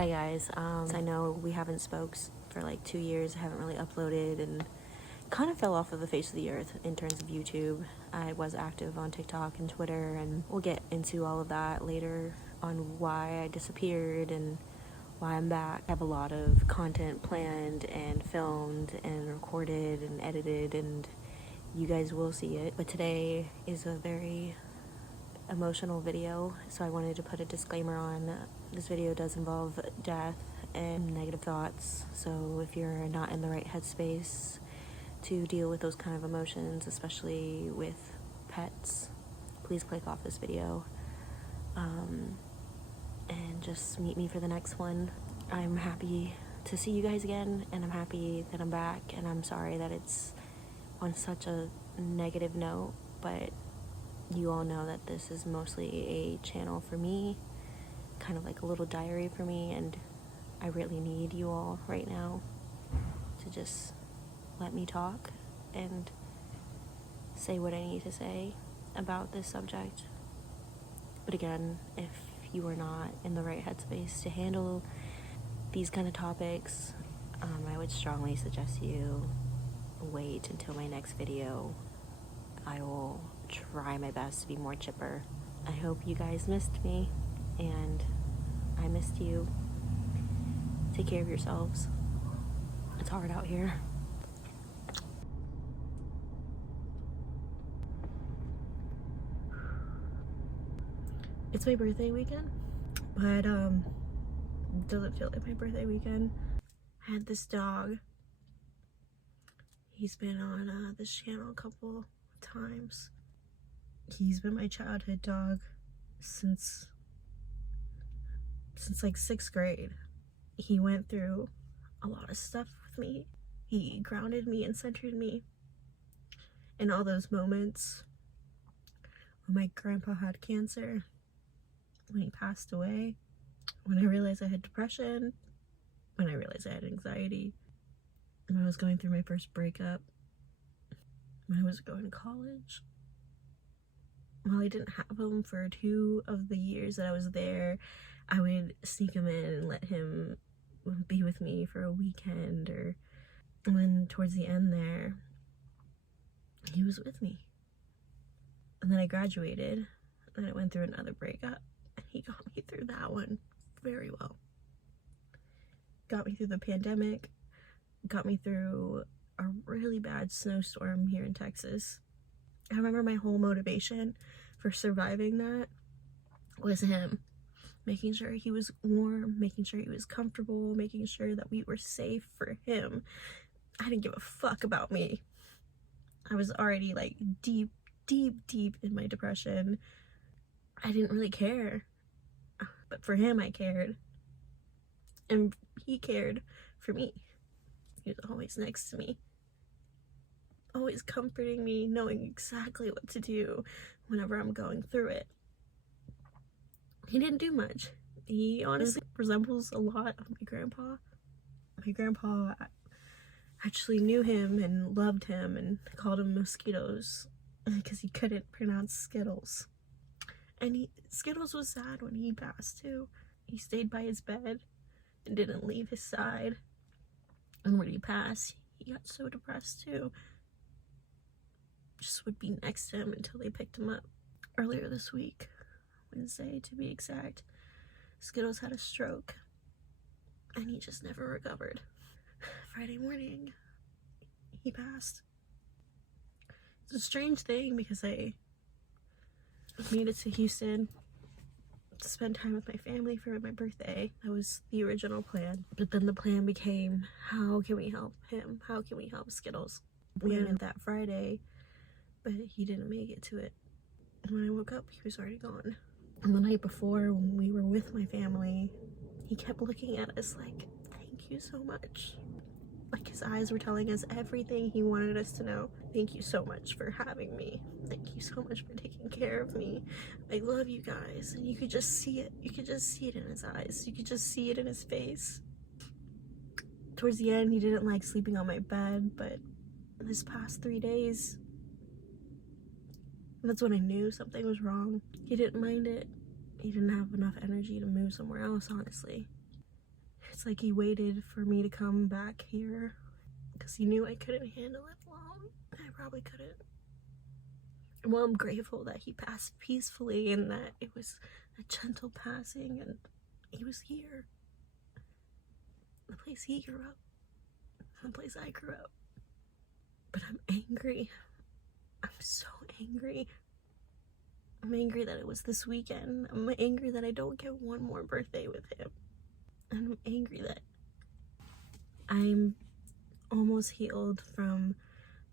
Hi guys, I know we haven't spoke for like 2 years. I haven't really uploaded and kind of fell off of the face of the earth in terms of YouTube. I was active on TikTok and Twitter, and we'll get into all of that later on why I disappeared and why I'm back. I have a lot of content planned and filmed and recorded and edited, and you guys will see it. But today is a very emotional video, so I wanted to put a disclaimer on. This video does involve death and negative thoughts, so if you're not in the right headspace to deal with those kind of emotions, especially with pets, please click off this video and just meet me for the next one. I'm happy to see you guys again, and I'm happy that I'm back, and I'm sorry that it's on such a negative note, but you all know that this is mostly a channel for me, kind of like a little diary for me, and I really need you all right now to just let me talk and say what I need to say about this subject. But again, if you are not in the right headspace to handle these kind of topics, I would strongly suggest you wait until my next video. I will try my best to be more chipper. I hope you guys missed me, and I missed you. Take care of yourselves. It's hard out here. It's my birthday weekend, but it doesn't feel like my birthday weekend. I had this dog. He's been on this channel a couple of times. He's been my childhood dog since like 6th grade. He went through a lot of stuff with me. He grounded me and centered me in all those moments when my grandpa had cancer, when he passed away, when I realized I had depression, when I realized I had anxiety, when I was going through my first breakup, when I was going to college. While I didn't have him for 2 of the years that I was there, I would sneak him in and let him be with me for a weekend, or when towards the end there, he was with me. And then I graduated, and I went through another breakup, and he got me through that one very well. Got me through the pandemic, got me through a really bad snowstorm here in Texas. I remember my whole motivation for surviving that was him. Making sure he was warm, making sure he was comfortable, making sure that we were safe for him. I didn't give a fuck about me. I was already like deep in my depression. I didn't really care. But for him, I cared. And he cared for me. He was always next to me, always comforting me, knowing exactly what to do whenever I'm going through it. He didn't do much. He honestly resembles a lot of my grandpa. My grandpa actually knew him and loved him and called him mosquitoes because he couldn't pronounce skittles. And Skittles was sad when he passed too. He stayed by his bed and didn't leave his side. And when he passed, he got so depressed too. Just would be next to him until they picked him up. Earlier this week, Wednesday to be exact, Skittles had a stroke and he just never recovered. Friday morning, he passed. It's a strange thing because I made it to Houston to spend time with my family for my birthday. That was the original plan. But then the plan became, how can we help him? How can we help Skittles? We ended that Friday, but he didn't make it to it. And when I woke up, he was already gone. And the night before, when we were with my family, he kept looking at us like, thank you so much. Like his eyes were telling us everything he wanted us to know. Thank you so much for having me. Thank you so much for taking care of me. I love you guys. And you could just see it. You could just see it in his eyes. You could just see it in his face. Towards the end, he didn't like sleeping on my bed, but this past 3 days, that's when I knew something was wrong. He didn't mind it. He didn't have enough energy to move somewhere else, honestly. It's like he waited for me to come back here because he knew I couldn't handle it long. I probably couldn't. Well, I'm grateful that he passed peacefully and that it was a gentle passing and he was here. The place he grew up, and the place I grew up. But I'm angry. I'm so angry. I'm angry that it was this weekend. I'm angry that I don't get one more birthday with him. And I'm angry that I'm almost healed from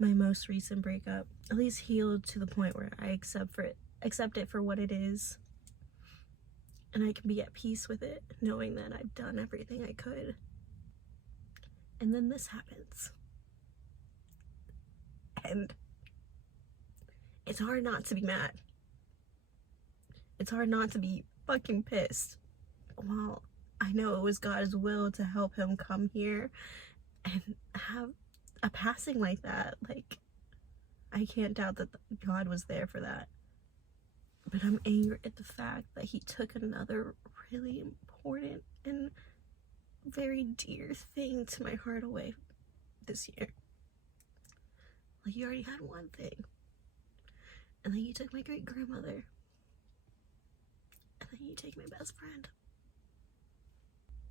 my most recent breakup. At least healed to the point where I accept it for what it is. And I can be at peace with it, knowing that I've done everything I could. And then this happens. And it's hard not to be mad. It's hard not to be fucking pissed. Well, I know it was God's will to help him come here and have a passing like that. Like, I can't doubt that God was there for that. But I'm angry at the fact that he took another really important and very dear thing to my heart away this year. Like, you already had one thing. And then you took my great grandmother. And then you take my best friend.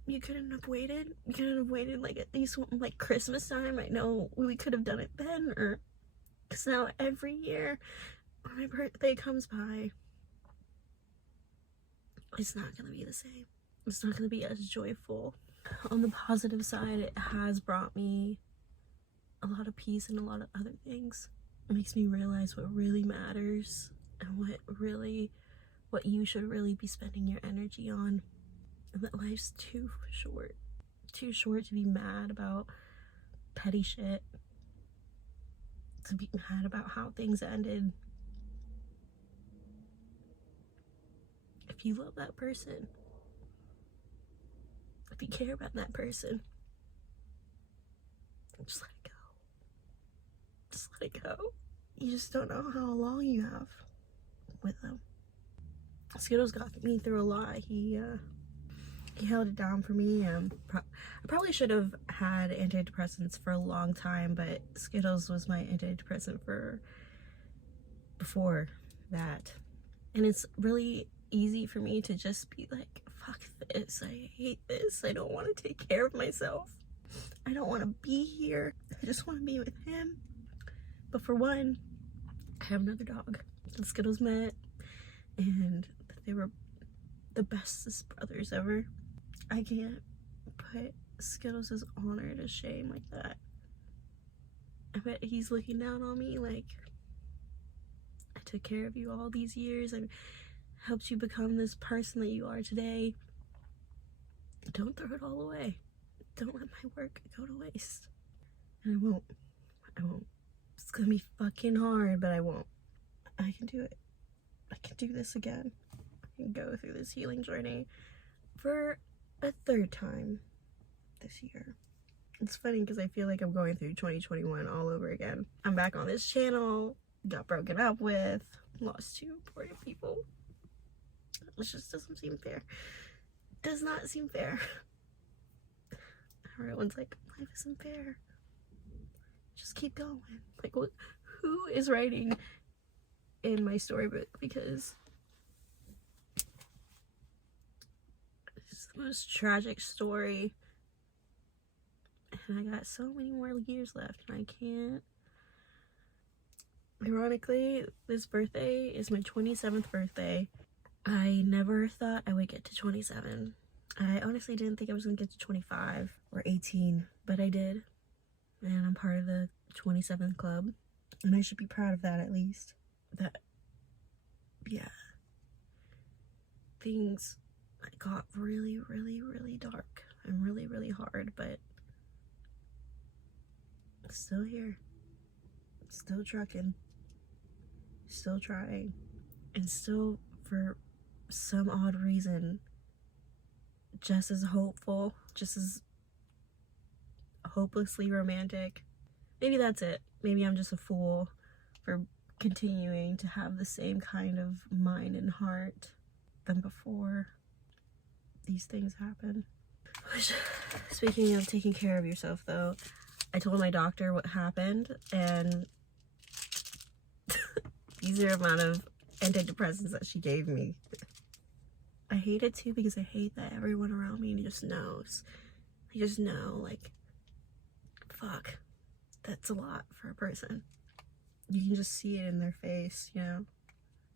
You couldn't have waited. You couldn't have waited like at least like Christmas time. I know we could have done it then, or because now every year when my birthday comes by, it's not gonna be the same. It's not gonna be as joyful. On the positive side, it has brought me a lot of peace and a lot of other things. It makes me realize what really matters and what you should really be spending your energy on. And that life's too short to be mad about petty shit, to be mad about how things ended. If you love that person, if you care about that person, just let it go. Just let it go. You just don't know how long you have with them. Skittles got me through a lot. He held it down for me. I probably should have had antidepressants for a long time, but Skittles was my antidepressant for before that. And it's really easy for me to just be like, fuck this, I hate this, I don't want to take care of myself, I don't want to be here, I just want to be with him. But for one, I have another dog that Skittles met, and they were the bestest brothers ever. I can't put Skittles' honor to shame like that. I bet he's looking down on me like, I took care of you all these years and helped you become this person that you are today. Don't throw it all away. Don't let my work go to waste. And I won't. It's gonna be fucking hard, but I won't. I can do it. I can do this again. I can go through this healing journey for a third time this year. It's funny because I feel like I'm going through 2021 all over again. I'm back on this channel, got broken up with, lost 2 important people. It just doesn't seem fair. Does not seem fair. Everyone's like, life isn't fair. Just keep going. Like, who is writing in my storybook? Because it's the most tragic story. And I got so many more years left, and I can't. Ironically, this birthday is my 27th birthday. I never thought I would get to 27. I honestly didn't think I was gonna get to 25 or 18, but I did. And I'm part of the 27th club. And I should be proud of that, at least. That, yeah. Things got really, really, really dark and really, really hard, but still here. Still trucking. Still trying. And still, for some odd reason, just as hopeful, just as hopelessly romantic. Maybe that's it. Maybe I'm just a fool for continuing to have the same kind of mind and heart than before these things happen. Speaking of taking care of yourself, though, I told my doctor what happened, and these are the amount of antidepressants that she gave me. I hate it too because I hate that everyone around me just knows. They just know, like, fuck, that's a lot for a person. You can just see it in their face, you know?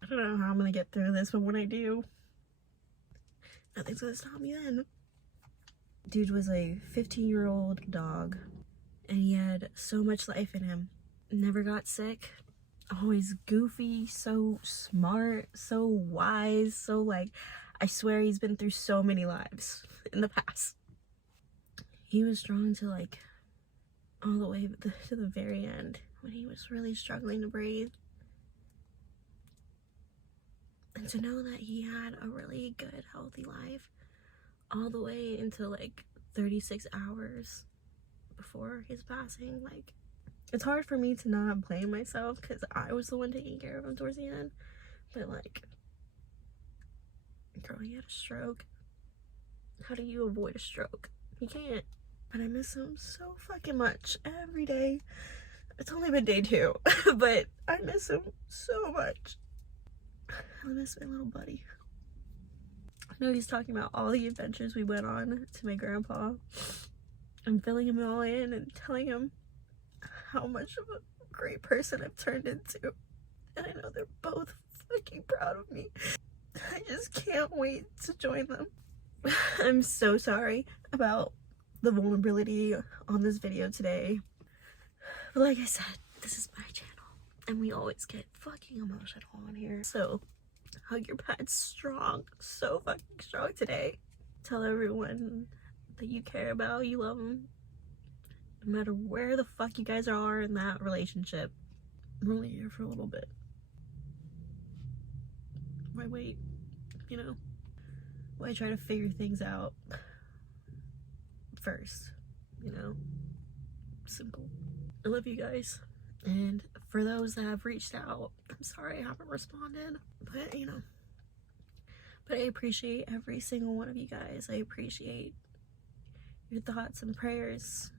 I don't know how I'm gonna get through this, but when I do, nothing's gonna stop me then. Dude was a 15-year-old dog, and he had so much life in him. Never got sick. Always goofy, so smart, so wise, so like, I swear he's been through so many lives in the past. He was strong to like all the way to the very end when he was really struggling to breathe. And to know that he had a really good, healthy life all the way into like 36 hours before his passing, like, it's hard for me to not blame myself because I was the one taking care of him towards the end. But like, girl, he had a stroke. How do you avoid a stroke? You can't. But I miss him so fucking much every day. It's only been day 2, but I miss him so much. I miss my little buddy. I know he's talking about all the adventures we went on to my grandpa. I'm filling him all in and telling him how much of a great person I've turned into. And I know they're both fucking proud of me. I just can't wait to join them. I'm so sorry about the vulnerability on this video today. But like I said, this is my channel, and we always get fucking emotional on here. So hug your pets strong, so fucking strong today. Tell everyone that you care about, you love them. No matter where the fuck you guys are in that relationship. I'm only here for a little bit. Why wait? You know? Why try to figure things out first? You know? Simple. I love you guys. And for those that have reached out, I'm sorry I haven't responded. But, you know. But I appreciate every single one of you guys. I appreciate your thoughts and prayers.